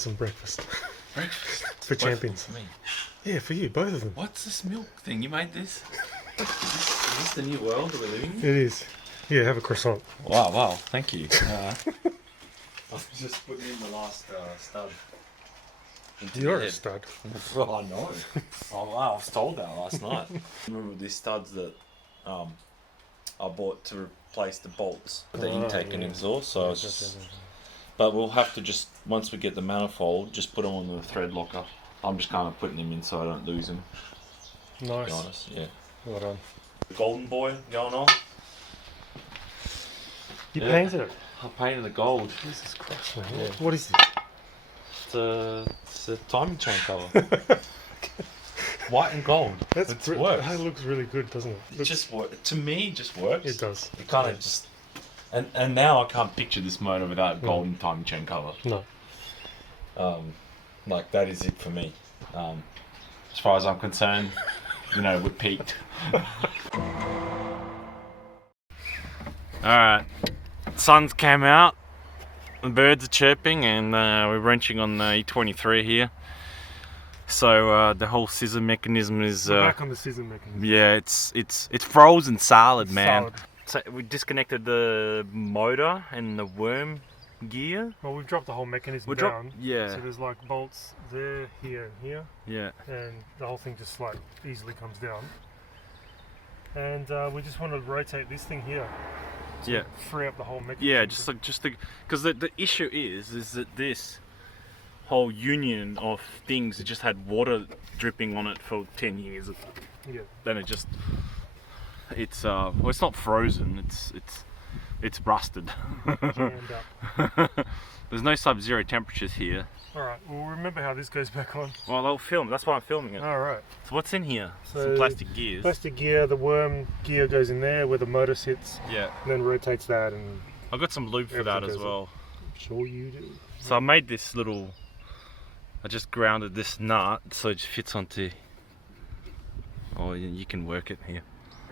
some breakfast. Breakfast? For champions. For me. Yeah, for you, both of them. What's this milk thing? You made this? Is this the new world we're living in? It is. Yeah, have a croissant. Wow, thank you. I was just putting in the last stud. You're a stud. Well, I know. Oh wow, I was told that last night. Remember these studs that I bought to replace the bolts, the intake and exhaust. So I was just. But we'll have to just, once we get the manifold, just put them on the thread locker. I'm just kind of putting them in so I don't lose them. Nice. To be honest, yeah. Well done. The golden boy going on. You painted it? I painted the gold. Jesus Christ, man. Yeah. What is this? It's a timing chain cover. White and gold. It works. That looks really good, doesn't it? It just works. To me, it just works. It does. It kind of just... And now I can't picture this motor without golden timing chain cover. No. Like, that is it for me. As far as I'm concerned, we're peaked. Alright. Sun's came out. The birds are chirping and we're wrenching on the E23 here. So the whole scissor mechanism is... We're back on the scissor mechanism. Yeah, it's frozen solid, man. Solid. So we disconnected the motor and the worm gear. Well, we've dropped the whole mechanism down. Yeah. So there's like bolts there, here, and here. Yeah. And the whole thing just like easily comes down. And we just want to rotate this thing here. To free up the whole mechanism. Yeah, because the issue is that this whole union of things, it just had water dripping on it for 10 years. Yeah. Then it just... It's it's not frozen. It's rusted. Jammed up. There's no sub-zero temperatures here. All right. Well, remember how this goes back on. Well, they'll film. That's why I'm filming it. All right. So what's in here? So some plastic gears. Plastic gear. The worm gear goes in there where the motor sits. Yeah. And then rotates that, and I've got some lube for that as well. I'm sure you do. So I made this little. I just grounded this nut so it just fits onto. Oh, you can work it here.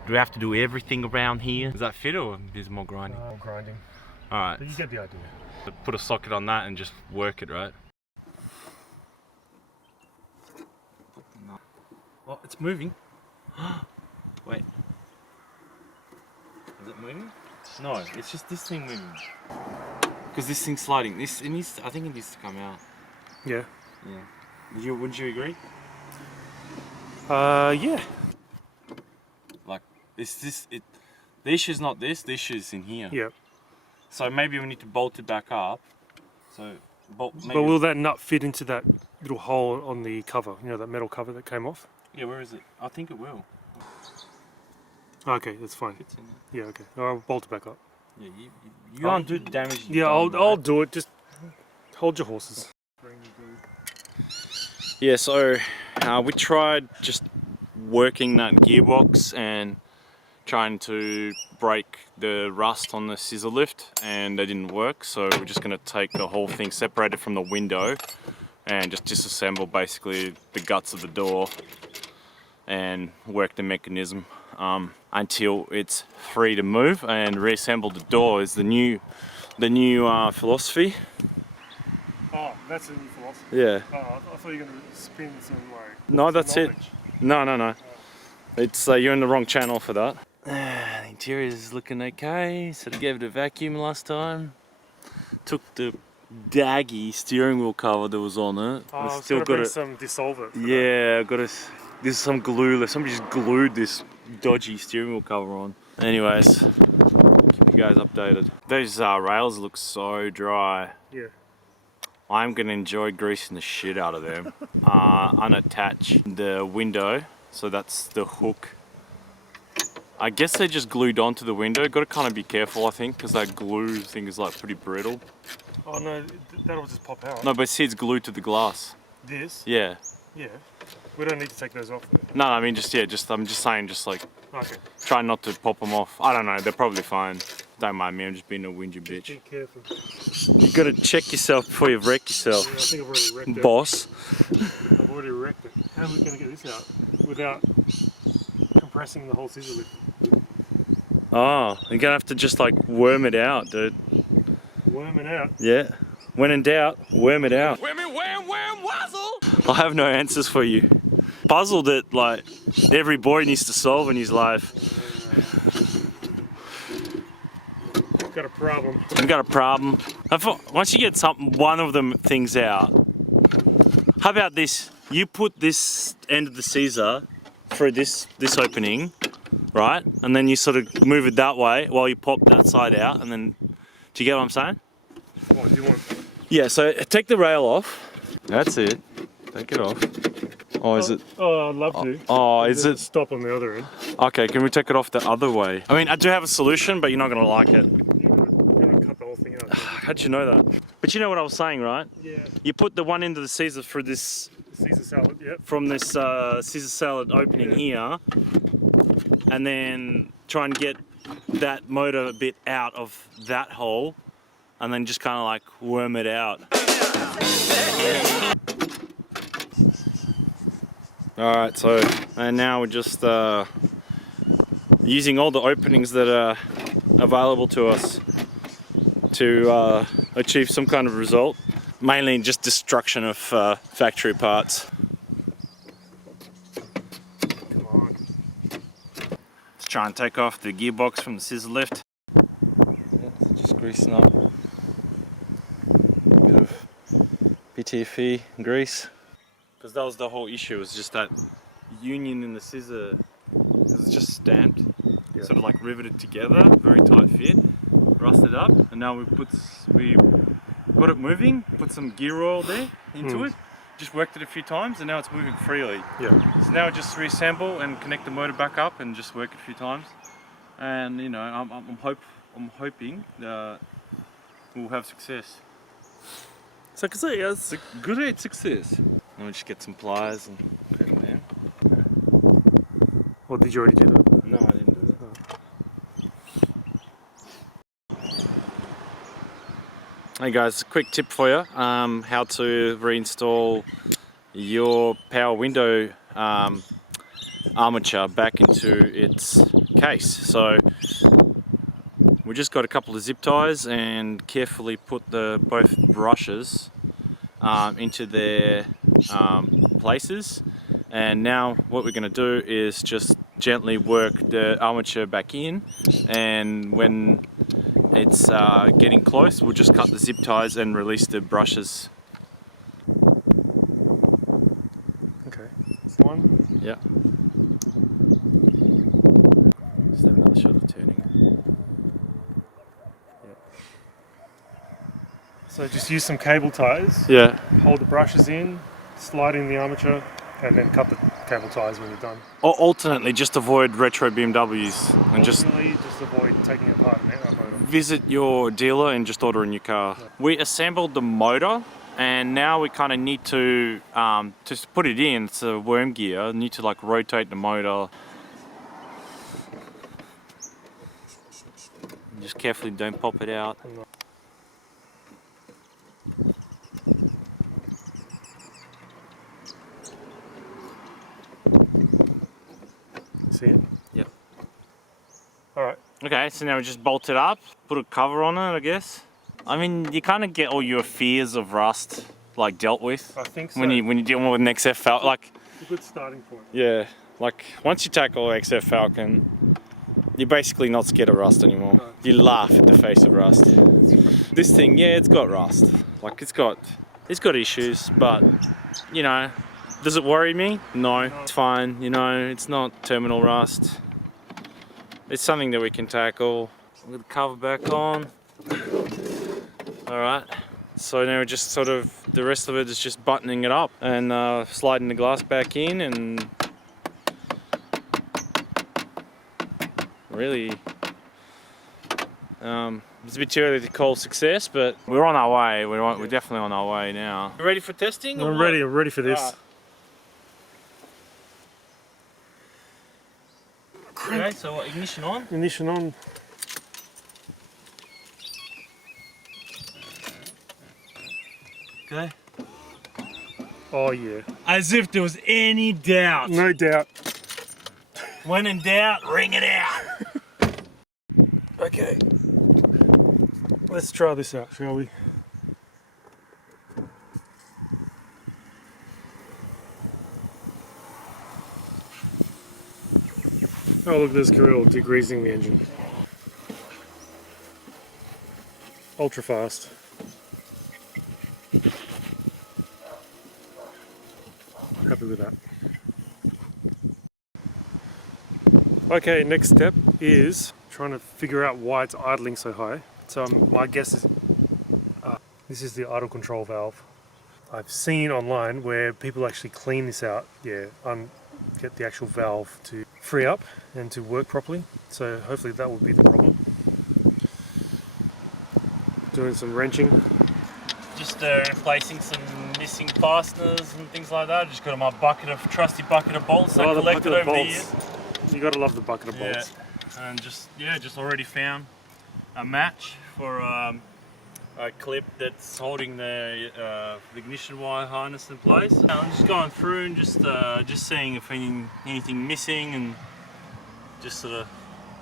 Do we have to do everything around here? Does that fit or is more grinding? Grinding. Alright. But you get the idea. So put a socket on that and just work it, right? Oh, it's moving. Wait. Is it moving? No, it's just this thing moving. Because this thing's sliding. I think it needs to come out. Yeah. Yeah. Wouldn't you agree? Yeah. Like, the issue's not this, the issue's in here. Yeah. So maybe we need to bolt it back up. So, but will that nut fit into that little hole on the cover? You know, that metal cover that came off? Yeah, where is it? I think it will. Okay, that's fine. It's in there. Yeah, okay. I'll bolt it back up. Yeah, you can't do the damage. Yeah, I'll do it. Just hold your horses. Yeah, so we tried just working that gearbox and trying to break the rust on the scissor lift, and they didn't work. So we're just going to take the whole thing separated from the window and just disassemble basically the guts of the door and work the mechanism until it's free to move, and reassemble the door is the new philosophy. Oh, that's a new philosophy. Yeah. Oh, I thought you were going to spin some like... No, that's knowledge. it. No. It's you're in the wrong channel for that. The interior is looking okay. So I gave it a vacuum last time. Took the daggy steering wheel cover that was on it. Oh, I was still got got some dissolvent. Yeah, I got a. There's some glue. Somebody just glued this dodgy steering wheel cover on. Anyways, keep you guys updated. Those rails look so dry. Yeah. I'm gonna enjoy greasing the shit out of them. Unattach the window, so that's the hook. I guess they just glued onto the window. Got to kind of be careful, I think, because that glue thing is like pretty brittle. Oh no, that'll just pop out. No, but see, it's glued to the glass. This? Yeah. Yeah. We don't need to take those off though. No, I mean I'm just saying, like, okay. Try not to pop them off. I don't know, they're probably fine. Don't mind me, I'm just being a whingy bitch. Be careful. You gotta check yourself before you wreck yourself. Yeah, I think I've already wrecked it. Boss. I've already wrecked it. How are we going to get this out without compressing the whole scissor lift? Oh, you're gonna have to just like worm it out, dude. Worm it out? Yeah. When in doubt, worm it out. Worm, wazzle! I have no answers for you. Puzzle that like every boy needs to solve in his life. Got a problem. I've got a problem. Once you get one of them things out, how about this? You put this end of the Caesar through this opening, right? And then you sort of move it that way while you pop that side out, and then, do you get what I'm saying? What do you want? Yeah, so take the rail off. That's it. Take it off. Oh, is it? Oh, I'd love to. Oh, is it? Stop on the other end. Okay, can we take it off the other way? I mean, I do have a solution, but you're not gonna like it. You're gonna cut the whole thing out. How'd you know that? But you know what I was saying, right? Yeah. You put the one end of the Caesar through this Caesar salad, yep. from this Caesar salad opening here, and then try and get that motor bit out of that hole, and then just kind of like worm it out. Alright, so and now we're just using all the openings that are available to us to achieve some kind of result. Mainly just destruction of factory parts. Come on. Let's try and take off the gearbox from the scissor lift. Yeah, so just greasing up. A bit of PTFE grease. Because that was the whole issue, was just that union in the scissor. It's just stamped, sort of like riveted together, very tight fit, rusted up, and now we got it moving, put some gear oil there into it, just worked it a few times, and now it's moving freely. Yeah. So now just reassemble and connect the motor back up and just work it a few times, and you know I'm hoping that we'll have success. Success, great success. Now we just get some pliers and put them in. Well, did you already do that? No, I didn't do that. Hey guys, quick tip for you, how to reinstall your power window armature back into its case. So we just got a couple of zip ties and carefully put both brushes into their places. And now what we're going to do is just gently work the armature back in, and when it's getting close, we'll just cut the zip ties and release the brushes. Okay, this one? Yeah. Just have another shot of turning it. Yeah. So just use some cable ties. Yeah. Hold the brushes in, slide in the armature, and then cut the cable ties when you're done. Or alternately, just avoid retro BMWs and just avoid taking apart a motor. Visit your dealer and just order a new car. Yeah. We assembled the motor, and now we kind of need to just put it in. It's a worm gear. Need to like rotate the motor. Just carefully don't pop it out. See it? Yep. Alright. Okay, so now we just bolt it up, put a cover on it, I guess. I mean, you kind of get all your fears of rust like dealt with. I think so. When you're dealing with an XF Falcon, like. It's a good starting point. Yeah, like once you tackle XF Falcon, you're basically not scared of rust anymore. No. You laugh at the face of rust. This thing, yeah, it's got rust. Like it's got issues, but you know. Does it worry me? No, it's fine, you know, it's not terminal rust. It's something that we can tackle. With the cover back on. Alright, so now we're just sort of, the rest of it is just buttoning it up and sliding the glass back in, and really, it's a bit too early to call success, but we're on our way. We're definitely on our way now. You ready for testing? I'm ready for this. Okay, so what, ignition on? Ignition on. Okay. Oh yeah. As if there was any doubt. No doubt. When in doubt, ring it out. Okay. Let's try this out, shall we? Oh look, there's Kirill degreasing the engine. Ultra fast. Happy with that. Okay, next step is trying to figure out why it's idling so high. So my guess is this is the idle control valve. I've seen online where people actually clean this out, get the actual valve to free up and to work properly. So hopefully that will be the problem. Doing some wrenching. Just replacing some missing fasteners and things like that. Just got my trusty bucket of bolts I collected over the years. You gotta love the bucket of bolts. Yeah, and just already found a match for a clip that's holding the ignition wire harness in place. I'm just going through and just seeing if anything missing and just sort of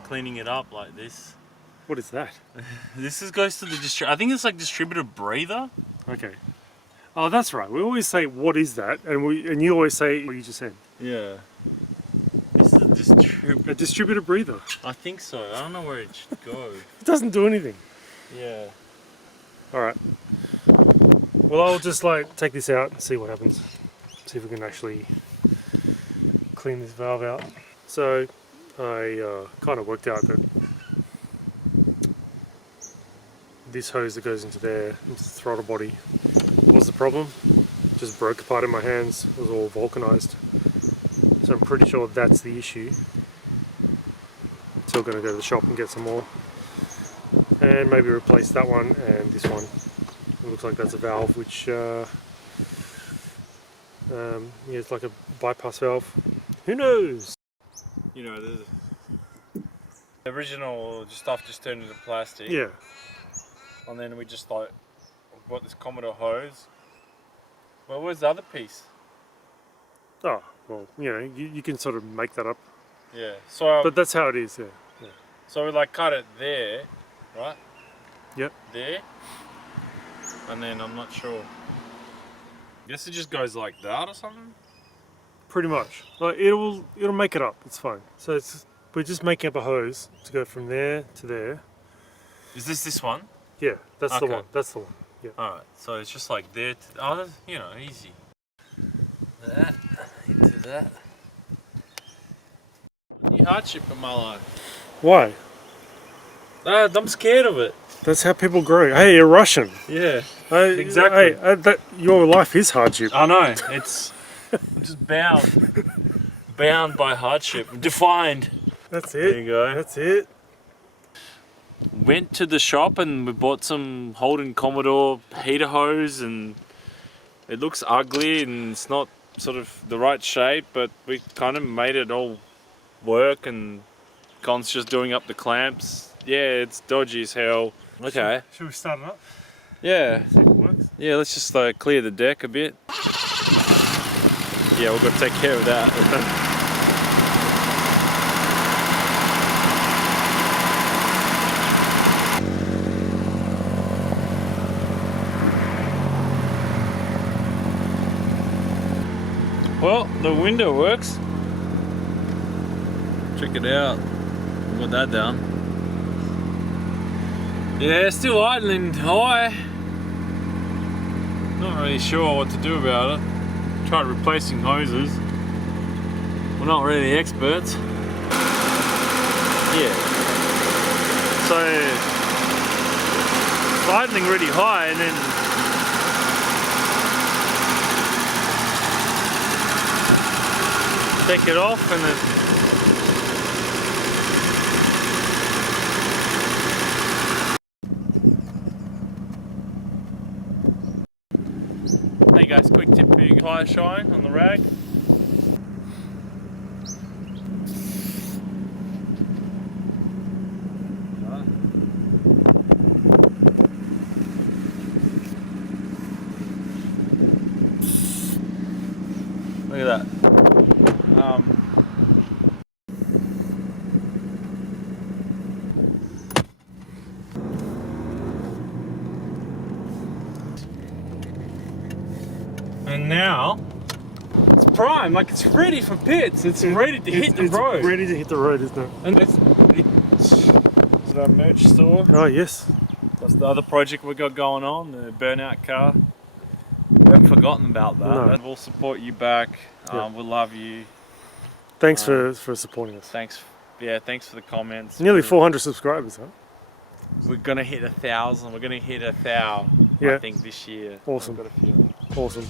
cleaning it up like this. What is that? This goes to the I think it's like distributor breather. Okay. Oh, that's right. We always say, "What is that?" and you always say what you just said. Yeah. This is a distributor breather. I think so. I don't know where it should go. It doesn't do anything. Yeah. All right. Well, I'll just take this out and see what happens. See if we can actually clean this valve out. So I kind of worked out that this hose that goes into there, into the throttle body, was the problem. Just broke apart in my hands. It was all vulcanized. So I'm pretty sure that's the issue. Still going to go to the shop and get some more. And maybe replace that one and this one. It looks like that's a valve which, it's like a bypass valve. Who knows? You know, the original stuff just turned into plastic. Yeah. And then we just bought this Commodore hose. Well, where's the other piece? Oh, well, you can sort of make that up. Yeah. So. But that's how it is, yeah. So we cut it there, right? Yep. There. And then I'm not sure. Guess it just goes like that or something? Pretty much. It'll make it up, it's fine. So we're just making up a hose to go from there to there. Is this one? Yeah, that's the one. That's the one. Yeah. Alright, so it's just like there to, easy. That, into that. New hardship in my life. Why? I'm scared of it. That's how people grow. Hey, you're Russian. Yeah, exactly. Hey, your life is hardship. I know. I'm just bound by hardship. Defined. That's it. There you go. That's it. Went to the shop and we bought some Holden Commodore heater hose, and it looks ugly and it's not sort of the right shape, but we kind of made it all work, and Con's just doing up the clamps. Yeah, it's dodgy as hell. Okay. Should we start it up? Yeah. See if it works. Yeah, let's just clear the deck a bit. Yeah, we've got to take care of that. Well, the window works. Check it out. We've got that down. Yeah, still idling high. Not really sure what to do about it. Tried replacing hoses. We're not really experts. Yeah. So, it's idling really high and then take it off and then hey guys, quick tip for you: tyre shine on the rag. Look at that. And now it's prime, like it's ready for pits. It's ready to hit the It's road. ready to hit the road, isn't it? And it's our merch store. Oh yes. That's the other project we got going on, the burnout car. We haven't forgotten about that. No. And we'll support you back. Yeah. We'll love you. Thanks for supporting us. Thanks. Yeah, thanks for the comments. Nearly 400 subscribers, huh? We're gonna hit 1,000. We're gonna hit 1,000. Yeah. I think this year. Awesome. I've got a feeling. Awesome.